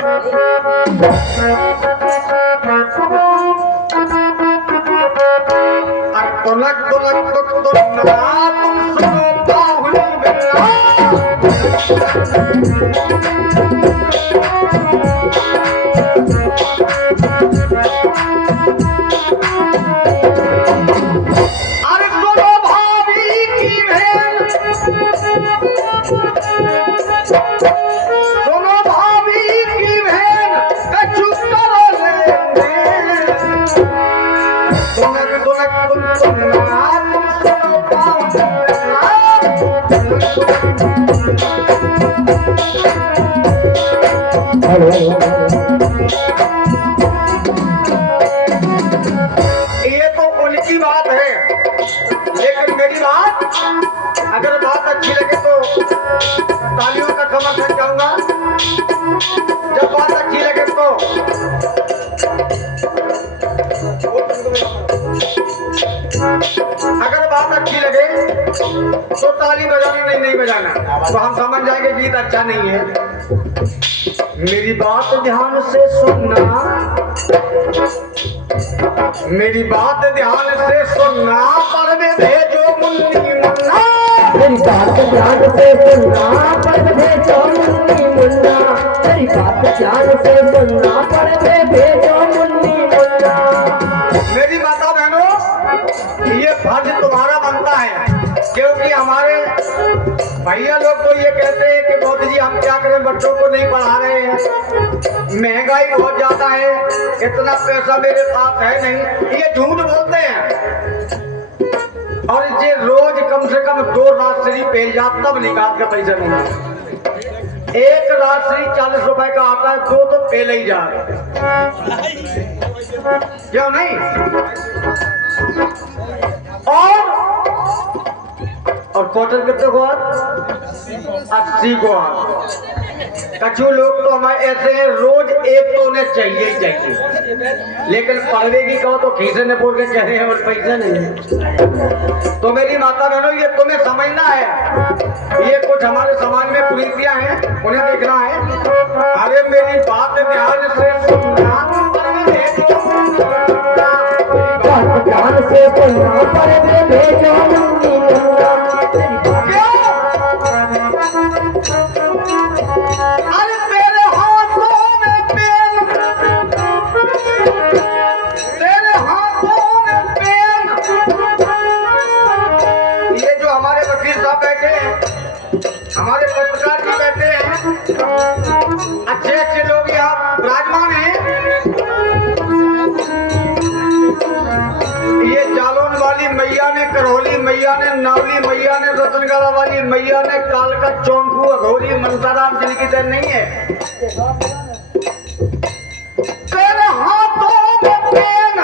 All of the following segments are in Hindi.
तुलक तुलक तुक तुम सुनो बाहुली बिल्ला। अरे सुनो भाभी की बहन, सुनो भाभी की बहन, कछु करो लेने। तुलक तुलक तुम सुनो बाहुली ये तो उनकी बात है, लेकिन मेरी बात अगर बात अच्छी लगे तो तालियों का समर्थन चाहूंगा। जब बात अच्छी लगे तो अगर बात अच्छी लगे तो ताली बजाना, नहीं बजाना तो हम समझ जाएंगे गीत अच्छा नहीं है। मेरी बात ध्यान से सुनना, मेरी बात ध्यान से सुनना, पर में भेजो मुन्नी मुन्ना। मेरी बात ध्यान से सुनना, पर में भेजो मुन्नी मुन्ना। मेरी बात ध्यान से सुनना, पर में भेजो मुन्नी मुन्ना। मेरी माता बहनों, ये फर्ज तुम्हारा बनता है, क्योंकि हमारे भैया लोग तो ये कहते हैं कि मोदी जी हम क्या करें, बच्चों को नहीं पढ़ा रहे हैं, महंगाई बहुत ज्यादा है, इतना पैसा मेरे पास है नहीं। ये झूठ बोलते हैं। और ये रोज कम से कम 2 राजश्री पेल जात तब निकाल का पैसा नहीं। एक राजश्री 40 रुपए का आता है, 2 तो पेल ही जा क्यों नहीं। और कॉटन कितने को 80 को। कछु लोग तो हमारे ऐसे हैं, रोज एक तो उन्हें चाहिए ही चाहिए, लेकिन पढ़ने की कहो तो खीसे ने बोल के कह रहे हैं और पैसा नहीं है। तो मेरी माता बहनों, ये तुम्हें समझना है, ये कुछ हमारे समाज में कुरीतियां हैं, उन्हें देखना है। अरे मेरी बात ध्यान से सुनना, ध्यान से सुनना, पर में भेजो मुन्नी मुन्ना। अरे तेरे हाथों में पेन, तेरे हाथों में पेन। ये जो हमारे वकील साहब बैठे हैं, हमारे पत्रकार जी बैठे हैं, अच्छे अच्छे लोग यहाँ विराजमान हैं। ये जालौन वाली मैया ने, करौली मैया ने, नावली मैया ने, रतनगढ़ वाली मैया ने, कालका चौंकू अघोरी मनसाराम जिनकी देर नहीं है। तेरे हाथों में पेन,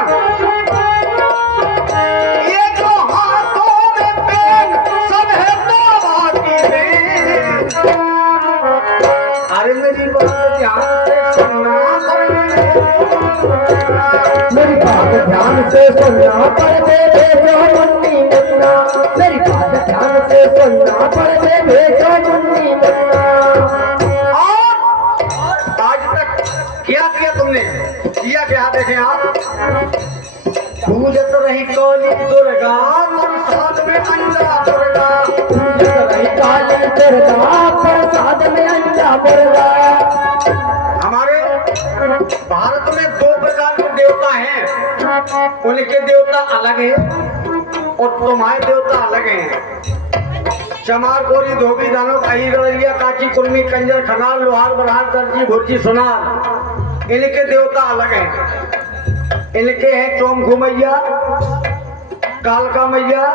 ये जो हाथों में पेन, सब है बाबा की देन। अरे मेरी बात ध्यान से सुनना, मेरी बात ध्यान से सुनना, पर में भेजो मुन्नी मुन्ना। मेरी बात ध्यान से सुनना, पर में भेजो मुन्नी मुन्ना। और आज तक क्या किया तुमने, किया क्या देखें आप। पूजत रही काली दुर्गा, प्रसाद में अंडा दुर्गा। पूजत रही काली दुर्गा, प्रसाद में अंडा मुर्गा। हमारे भारत में 2 प्रकार के देवता हैं, उनके देवता अलग हैं और तुम्हारे देवता अलग हैं। चमार, गोरी, धोबी, दानव, अही, गड़रिया, काची, कुर्मी, कंजर, खंगाल, लोहार, बरहार, दर्जी, भुर्जी, सुनार, इनके देवता अलग हैं। इनके हैं चौमखू मैया, कालका मैया,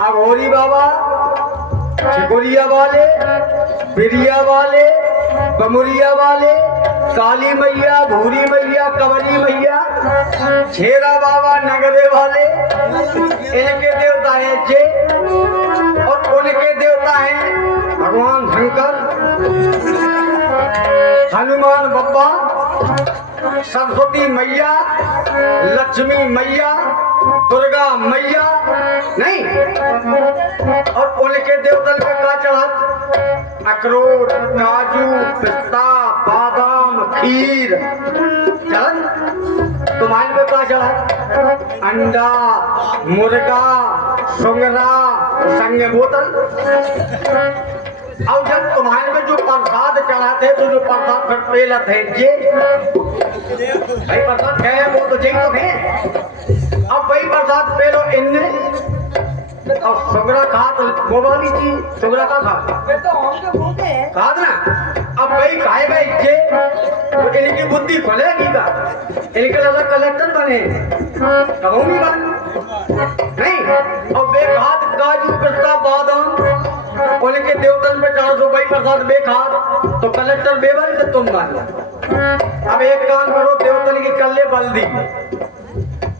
अघोरी बाबा, छिगोरिया वाले, बिरिया वाले, बमुरिया वाले, काली मैया, भूरी मैया, कंवरी मैया, छेरा बाबा, नगरे वाले, इनके देवता हैं जे। और उनके देवता हैं भगवान शंकर, हनुमान बप्पा, सरस्वती मैया, लक्ष्मी मैया, दुर्गा मैया नहीं। और उनके देवतन पे क्या चढ़ा, अखरोट, काजू, पिस्ता, बादाम, खीर चल तुम्हारे पे क्या चला? अंडा, मुर्गा, सुंगरा, संगे बोतल। अब जब तुम्हारे में जो प्रसाद चढ़ाते तो जो प्रसाद फिर पेला थे ये भाई प्रसाद है वो तो यही तो है। अब भाई प्रसाद पेलो इनने और सुगरा खा तो वो वाली चीज सुगरा का खा खा ना। अब भाई खाए भाई ये तो इनकी बुद्धि खुलेगी का? इनके लगा कलेक्टर बने कबू नहीं बन नहीं। और बेखाद काजू पिस्ता बादाम उनके देवतन पे 400 भाई प्रसाद बेखाद तो कलेक्टर बेबल से तुम बन। अब एक काम करो देवतन की कल्ले बल्दी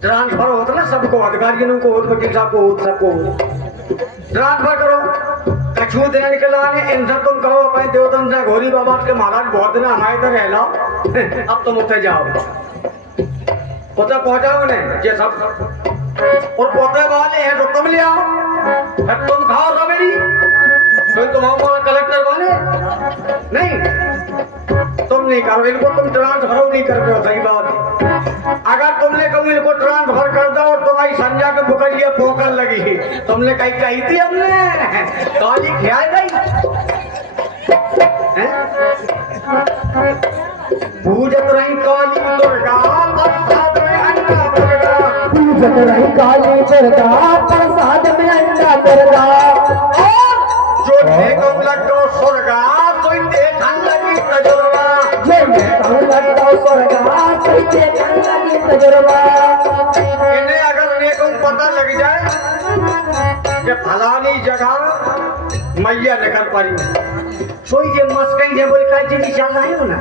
ट्रांसफर होता ना सबको अधिकारियों को होत वकील साहब को होत सबको ट्रांसफर करो कछू देने निकल आने इनसे तुम कहो अपने देवतन से घोरी बाबा के महाराज बहुत दिन हमारे इधर रह लो अब तुम उठे जाओ पोता पहुंचाओ उन्हें ये सब और पोते वाले हैं तो तुम ले आओ फिर तुम खाओ रमेड़ी तो तुम्हारा कलेक्टर बने नहीं तुम नहीं करो इनको तुम ट्रांसफर नहीं करते हो। सही बात है अगर तुमने कहूँ इनको ट्रांसफर कर दो और तुम्हारी संजय के बुकरिया पोकर लगी तुमने कही थी हमने काली ख्याल गई पूजत रही काली दुर्गा प्रसाद में अंडा दुर्गा पूजत रही काली दुर्गा प्रसाद में अंडा दुर्गा जो देखो लगो स्वर्गा तो देखन लगी तजुर्बा जो देखो लगो स्वर्गा तो देखन लगी तजुर्बा। इन्हें अगर देखो पता लग जाए कि फलानी जगह मैया निकल पड़ी सोई जे मस्कई जे बोले काई चीज चल रही हो ना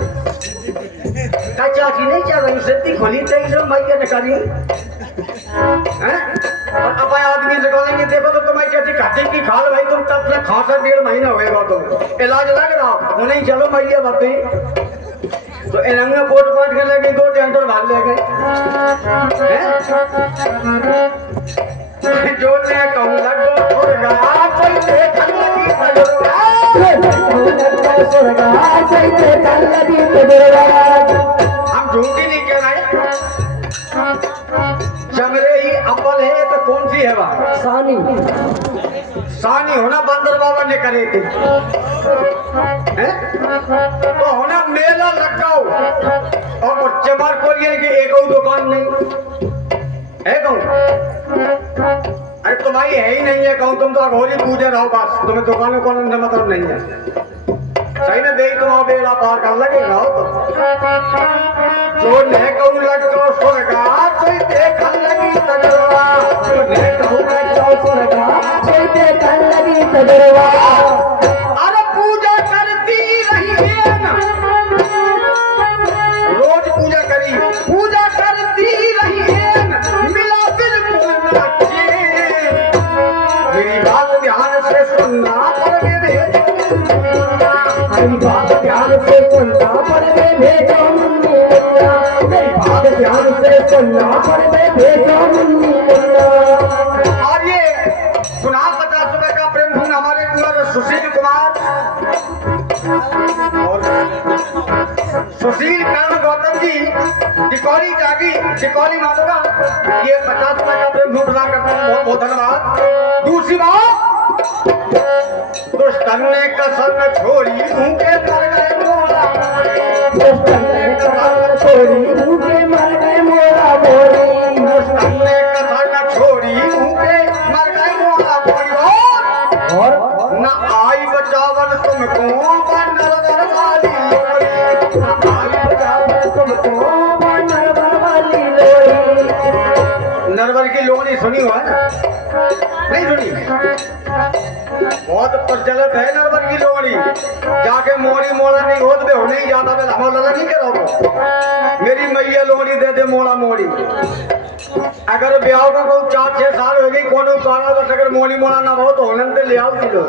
काई चाची नहीं चल रही सिद्धि खोली तई जो मैया निकली हैं और अब आदमी से बोलेंगे देखो तो तुम्हारी कैसी खाती की खाल भाई तुम तब तक खासा 1.5 महीना होएगा तुम इलाज लग रहा वो नहीं चलो मैया बापे तो इन्होंने बोट पाट के लगे 2 टेंटर भाग ले गए जो ने कहूं लगो दुर्गा कोई देखन लगी तजुर्बा हम झूठी नहीं कह रहे चमरे ही अव्वल है तो कौन सी है वह सानी सानी होना बंदर बाबा ने करे थे तो होना मेला लगाओ और चमार कोरियर की एक दुकान नहीं है कहूँ अरे तुम्हारी है ही नहीं है कहूँ तुम तो अघोरी पूजे रहो बस तुम्हें दुकानों को मतलब नहीं है सही में देख तुम बेड़ा पार कर लगे रहो तो जो ने कहूँ लगो स्वर्गा कोई देखन लगी तजुर्बा जो ने कहूँ लगो स्वर्गा कोई देखन लगी तजुर्बा। अरे पूजा करती रही है ना रोज पूजा करी पूजा करती रही है ना मिला बिल्कुल नाचे मेरी बात ध्यान से सुनना पर मेरी बात ध्यान से सुनना पर मैं भेजो मुन्नी मुन्ना मेरी बात ध्यान से सुनना पर मैं भेजो मुन्नी मुन्ना। और ये सुना 50 रुपए का प्रेम धून हमारे कुंवर सुशील कुमार और सुशील कर्ण गौतम जी टिकौली जागी टिकौली माधोगा ये 50 रुपए का प्रेम धून प्रदान करते हैं बहुत बहुत धन्यवाद। दूसरी बात दुष्टन ने कसम छोड़ी भूखे मर गए मोरा दुष्टन ने कसम छोड़ी भूखे मर गए मोरा मोरी दुष्टन ने कसम छोड़ी भूखे मर गए मोरा मोरी और न आई बचावन तुमको नरवर वाली लोरी न आई बचावन तुमको नरवर वाली लोरी। नरवर की लोरी सुनी हो नहीं सुनी बहुत प्रचलित है नरवर की लोरी जाके मोरी मोड़ा नहीं होत बे होने ही जाता बे हमारा लगा नहीं करो मेरी मैया लोरी दे दे मोड़ा मोड़ी अगर ब्याह का कोई 4-6 साल हो गई कोनो कारण बस अगर मोरी मोड़ा ना हो तो होने से ले आओ किलो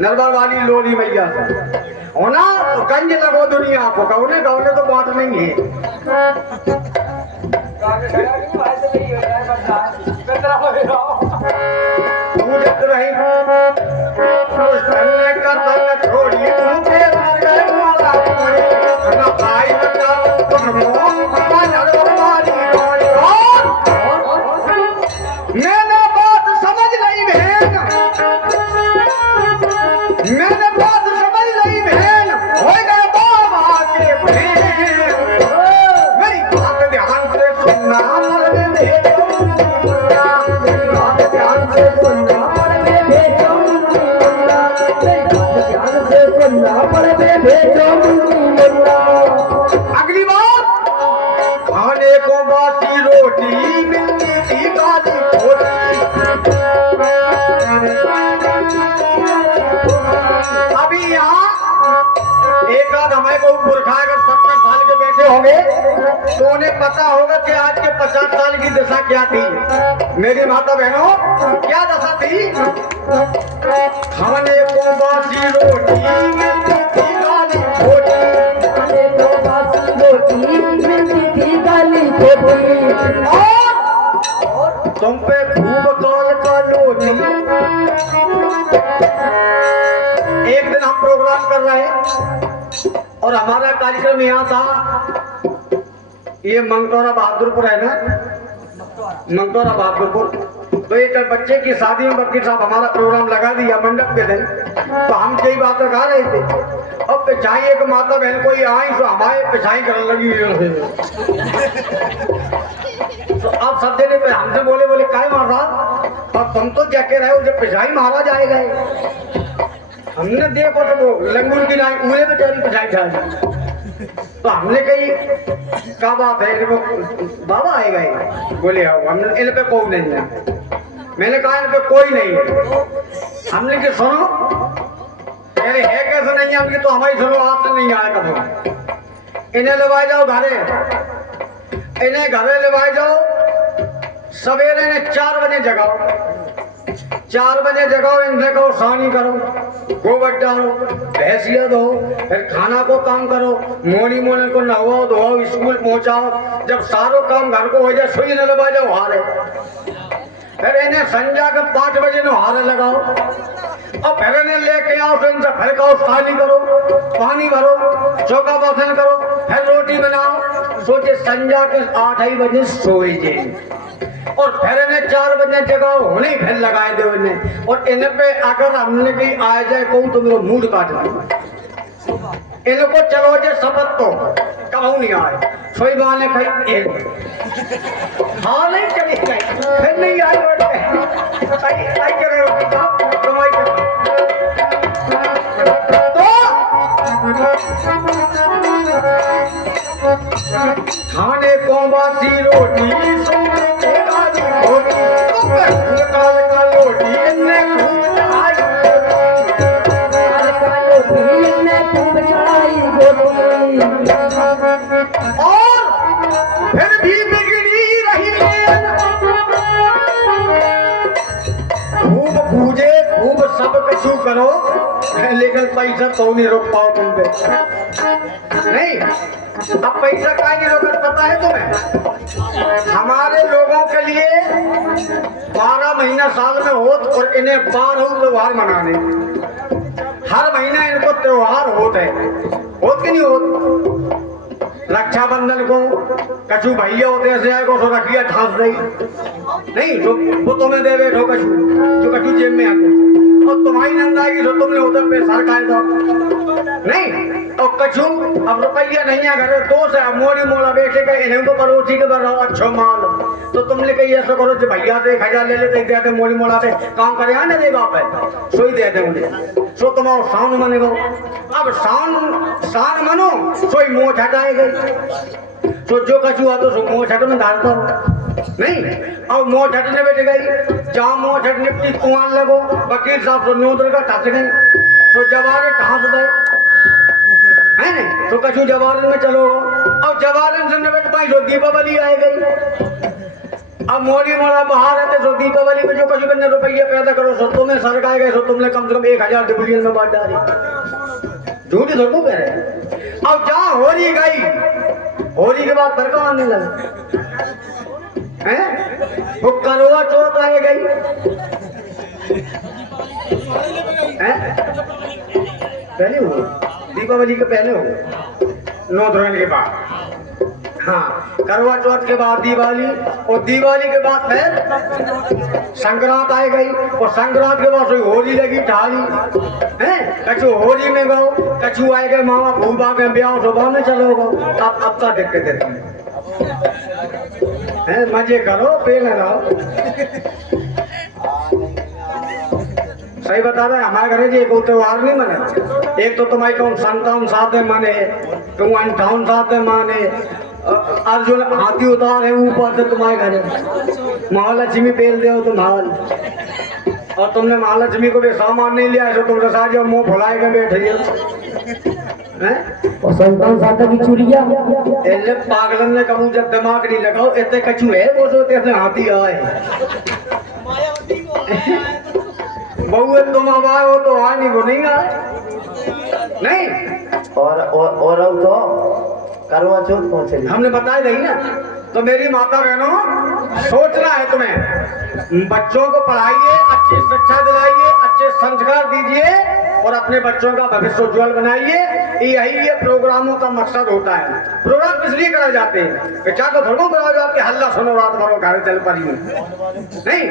नरवर वाली लोरी मैया होना तो गंज लगो दुनिया को कौने कौने तो बात नहीं है पूजत रही छोड़ी भूखे मर गए मोरा न खाई में कोई पुरखा अगर 70 साल के बैठे होंगे तो उन्हें पता होगा कि आज के 50 साल की दशा क्या थी। मेरी माता बहनों, क्या दशा थी? खाने को बासी रोटी मिलती थी गाली खोटी, खाने को बासी रोटी मिलती थी गाली खोटी, और तुम पे खूब काल का लोटी। एक दिन हम प्रोग्राम कर रहे हैं और हमारा कार्यक्रम यहाँ था, ये मंगतौरा बहादुरपुर है ना, मंगतौरा बहादुरपुर। तो एक बच्चे की शादी में वकील साहब हमारा प्रोग्राम लगा दिया मंडप पे थे, तो हम कई बातें गा रहे थे। अब पिछाई एक माता बहन कोई आई तो हमारे पिछाई करने लगी। तो अब सब देने पे हमसे बोले काय मार रहा, और तुम तो क्या कह रहे हो जब पिछाई मारा जाएगा। हमने देखो तो वो लंगूर की नाई उड़े पे चली पिछाई था। तो हमने कही क्या बात है, बाबा आएगा ये? बोले आओ। हमने इन पे कोई नहीं है। मैंने कहा इन पे कोई नहीं है। हमने कि सुनो, अरे है कैसे नहीं है? हमने तो हमारी सुनो, आप से नहीं आएगा। तो इन्हें लवाए जाओ घरे, इन्हें घरे लवाए जाओ। सवेरे इन्हें 4 बजे जगाओ, 4 बजे जगाओ। इनसे कहो सानी करो, गोबर डालो, भैंसिया दो, फिर खाना को काम करो, मोनी मोने को नहवाओ धोआओ, स्कूल पहुंचाओ। जब सारो काम घर को हो जाए सुई न लगा जाओ हारे। फिर इन्हें संजा के 5 बजे न हारे लगाओ, और फिर इन्हें लेके आओ। फिर इनसे फिर कहो सानी करो, पानी भरो, चौका बासन करो, फिर रोटी बनाओ। सोचे संजा के 8 बजे सोए जाए, और फिर इन्हें 4 बजे जगाओ, उन्हें फिर लगाए दो इन्हें। और इन पे अगर हमने कहीं आ जाए कहूँ तो मेरा मूड काट दो। इनको चलो जे शपथ तो कबू नहीं आए। सोई माने खाई एक हाँ नहीं चली गई, फिर नहीं आई। आई करे कमाई कर खाने को बासी रोटी काल का लोटी और फिर भी बिगड़ी रही। खूब पूजे, खूब सब कुछ करो, लेकिन पैसा तो नहीं रोक पाओ तुम पे। नहीं, अब पैसा का नहीं रोक, पता है तुम्हें? हमारे लोगों के लिए 12 महीना साल में होत, और इन्हें 12 त्योहार मनाने। हर महीना इनको त्योहार होते कि नहीं होत? रक्षाबंधन को कछु भैया होते ऐसे आएगो तो रखिया ठास नहीं तो वो तुम्हें दे बैठो कछु, जो कछु जेब में आते, और तुम्हारी नंद आएगी तो तुमने उधर पे सर खाए दो नहीं। और कछु अब रुपया नहीं है घर, दोस्त है मोड़ी मोड़ा बेचे के इन्हें को पड़ोसी के बढ़ाओ अच्छा माल। तो तुमने कही ऐसा करो जो भैया से 1000 ले लेते, दे दे मोड़ी मोड़ा पे काम करे ना दे बाप है सोई दे दे उन्हें। सो तुम्हारा शान मनेगो। अब शान मनो सोई मुँह छटाए गई। तो जो कछु आ तो सो मुँह छट में डालता नहीं। अब मुँह छटने बैठ गई, जहाँ मुँह छटने की कुआं लगो, वकील साहब तो न्यूद्र का टच गई। तो जवारे ठास गए है नहीं, तो कछु जवारन में चलो। अब जवारन से न बैठ पाई तो दीपावली आए गई। अब मोदी मोड़ा बाहर आते तो दीपावली में जो कछु बनने रुपये पैदा करो सो तुम्हें सरकार गए, सो तुमने कम से कम 1000 डिबिलियन में बांट डाली। झूठी थोड़ी कह रहे। अब जहाँ होली गई, होली के बाद बरका आने लगा हैं, वो करवा चौथ आए गई हैं, पहले हो दीपावली के पहले हो 9 धोरण के बाद। हाँ, करवा चौथ के बाद दिवाली, और दिवाली के बाद फिर संक्रांत आ गई, और संक्रांत के बाद होली लगी ठाली हैं। कछु होली में गो, कछु आए गए मामा भूबा के ब्याह सुबह में चलो गो। अब का दिक्कत है, मजे करो पेल रहो। सही बता रहे हमारे घर जी कोई त्योहार नहीं मने। एक तो तुम्हारी कहूँ संतान साथ में मने, तुम 58 साथ में माने, अर्जुन हाथी उतार है ऊपर से तुम्हारे घर महालक्ष्मी पेल दे तुम हाल, और तुमने महालक्ष्मी को भी सामान नहीं लिया है तो तुम रसा जो मुंह फुलाए के बैठे। हैं? और संतान साधा की चुरिया एले पागलन ने कहूँ जब दिमाग नहीं लगाओ इतने कछु है वो सोते अपने हाथी आए बहू तुम अब आए हो तो आ नहीं वो नहीं आए नहीं और अब तो करवा चौथ पहुंचे हमने बताई नहीं ना। तो मेरी माता बहनों सोचना है तुम्हें, बच्चों को पढ़ाइए, अच्छी शिक्षा दिलाइए, अच्छे संस्कार दीजिए और अपने बच्चों का भविष्य उज्जवल बनाइए। यही ये प्रोग्रामों का मकसद होता है। प्रोग्राम इसलिए कराए जाते हैं विचार तो धर्मों कराए जाते हैं, हल्ला सुनो रात भरो घर चल पड़ी नहीं,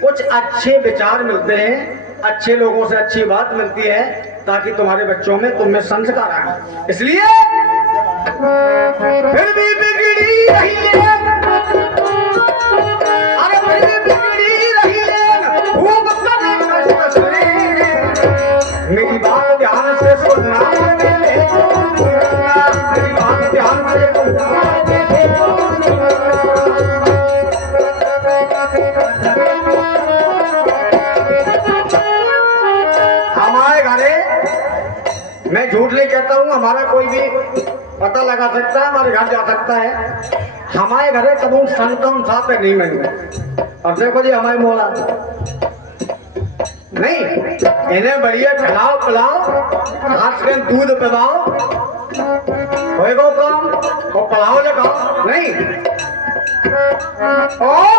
कुछ अच्छे विचार मिलते हैं, अच्छे लोगों से अच्छी बात मिलती है ताकि तुम्हारे बच्चों में तुम में संस्कार आए। इसलिए फिर भी बिगड़ी रही है, अरे फिर भी बिगड़ी रही है, खूब कभी कष्ट से। मेरी बात ध्यान से सुनना, मेरी बात ध्यान से सुनना। हमारे घरे मैं झूठ नहीं कहता हूँ, हमारा कोई भी पता लगा सकता है, हमारे घर जा सकता है। हमारे घरे कबू संतान साथ नहीं मिले। और देखो जी हमारी मोला नहीं, इन्हें बढ़िया खिलाओ पिलाओ, घास के दूध पिलाओ, होएगा काम और पढ़ाओ लिखाओ नहीं। और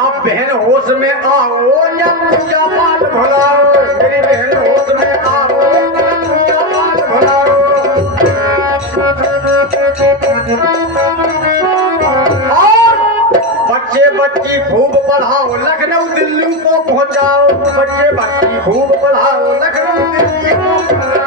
अब बहन होश में आओ या पूजा पाठ भुलाओ, मेरी बहन होश में आओ या पूजा पाठ भुलाओ। और बच्चे बच्ची खूब पढ़ाओ, लखनऊ दिल्ली को पहुंचाओ, बच्चे बच्ची खूब पढ़ाओ, लखनऊ दिल्ली को पहुंचाओ।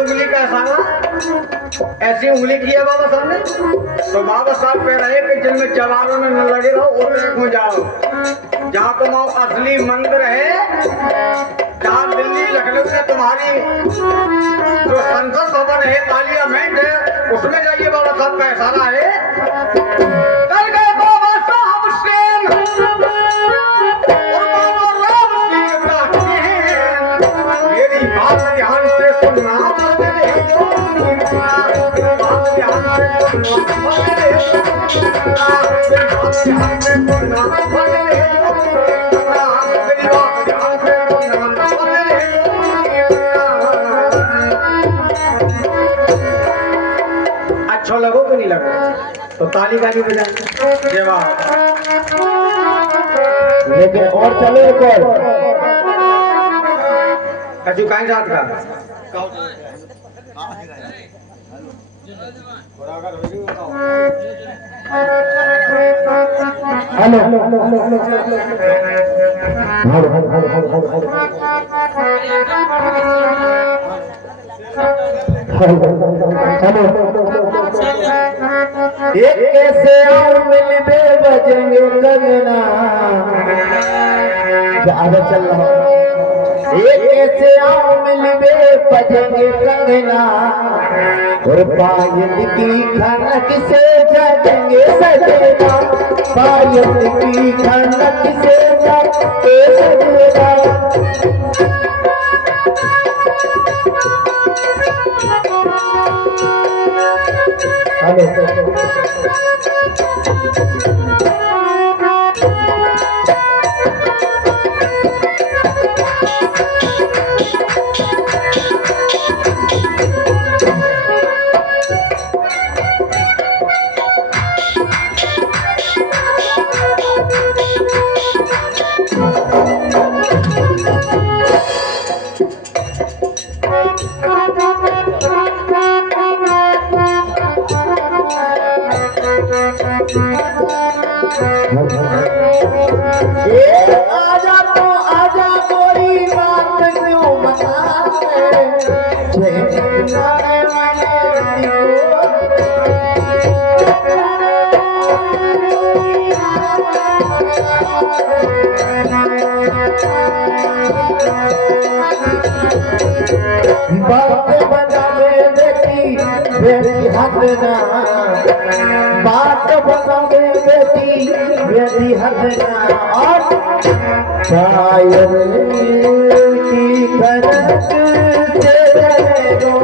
उंगली का इशारा ऐसी उंगली की है बाबा साहब ने, तो बाबा साहब कह रहे कि जिनमें जवानों में न लगे रहो उतने को जाओ। जहाँ तुम्हारा असली मंदिर है, जहाँ दिल्ली लखनऊ से तुम्हारी जो संसद भवन है, पार्लियामेंट है, उसमें जाइए। बाबा साहब का इशारा है। कर गए बाबा साहब सेन और बाबा राम सिंह का खेल। मेरी बात ध्यान से सुनना, अच्छा लगो कि नहीं लगो तो ताली गाली बजाए जवाब। लेकिन और चलो एक और कचू कहीं जात का एक कैसे आओ मिलबे बजेंगे कंगना, आगे चल रहा एक कैसे आओ मिलबे बजेंगे कंगना, और पायल की खनक से जाएंगे सजना, पायल की खनक से जाएंगे सजना। आजा तो आजा कोई बात क्यों बताए, बात बनावे बेटी बेटी हद ना, बात बनावे बेटी बेटी हद ना, और शायर की खरक से रहेगो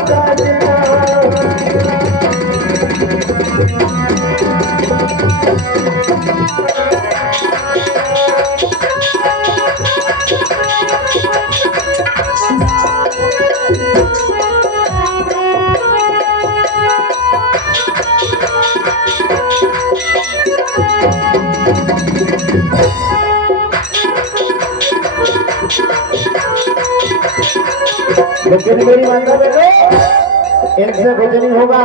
सजना। लेकिन मेरी मानना बेटो, इनसे कुछ नहीं होगा।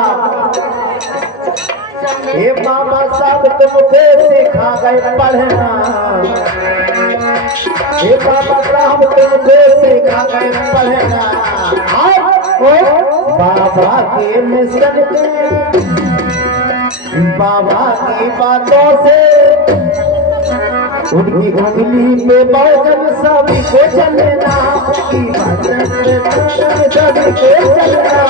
ये बाबा साहब तुमको सिखा गए पढ़ना, ये बाबा साहब तुमको सिखा गए पढ़ना। बाबा के मिशन में, बाबा की बातों से, उनकी उंगली में बाजन सभी को चलना, की बाजन सभी को चलना।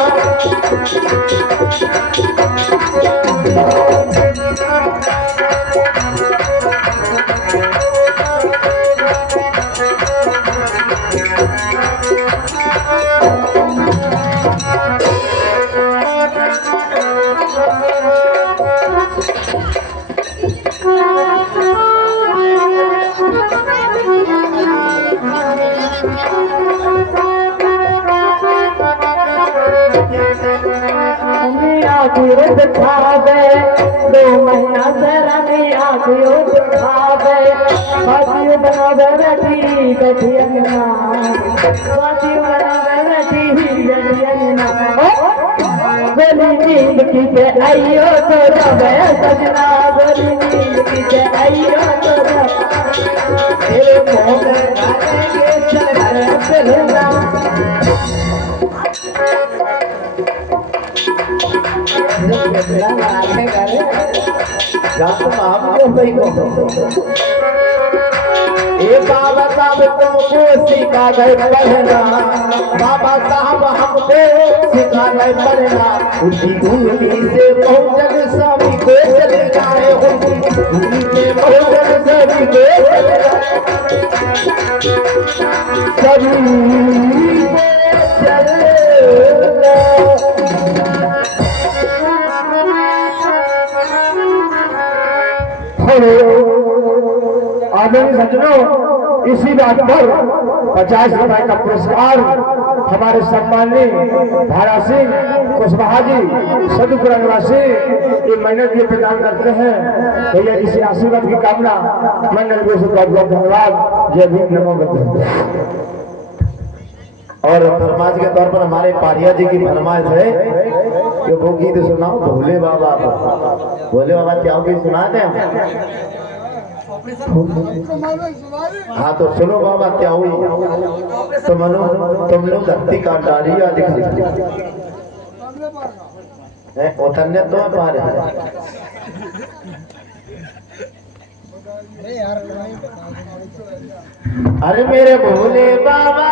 खावे 2 महीना से रानी आखियों खावे, बातियों बनावे बैठी बैठी अंगना, बातियों बनावे बैठी बैठी अंगना। गोली नींद की ते आइयो तो रवे सजना, गोली नींद की ते आइयो तो रवे, तेरे मोह में आएंगे चल चलना। बाबा साहब तुमको सिखा गए पढ़ना, बाबा साहब हमको सिखा गए पढ़ना। उनकी उंगली से बहुजन सभी को चले जाए, उनकी उंगली से बहुजन सभी को चले जाए, सभी आदरणीय सज्जनों, इसी बात पर 50 रुपए का पुरस्कार हमारे सम्माननीय भाड़ा सिंह कुशवाहा जी सदुपुरा निवासी ये मेहनत ये प्रदान करते हैं। भैया इसी आशीर्वाद की कामना मंडल को बहुत बहुत धन्यवाद। जय भीम, नमो बुद्धाय। और फरमाइश के तौर पर हमारे पारिया जी की फरमाइश है कि वो गीत सुनाओ भोले बाबा को। भोले बाबा क्या गीत सुनाते हैं? हाँ तो सुनो बाबा क्या हुई, तुम लोग धरती का डालिया दिखा उतरने तो पा रहे। अरे मेरे भोले बाबा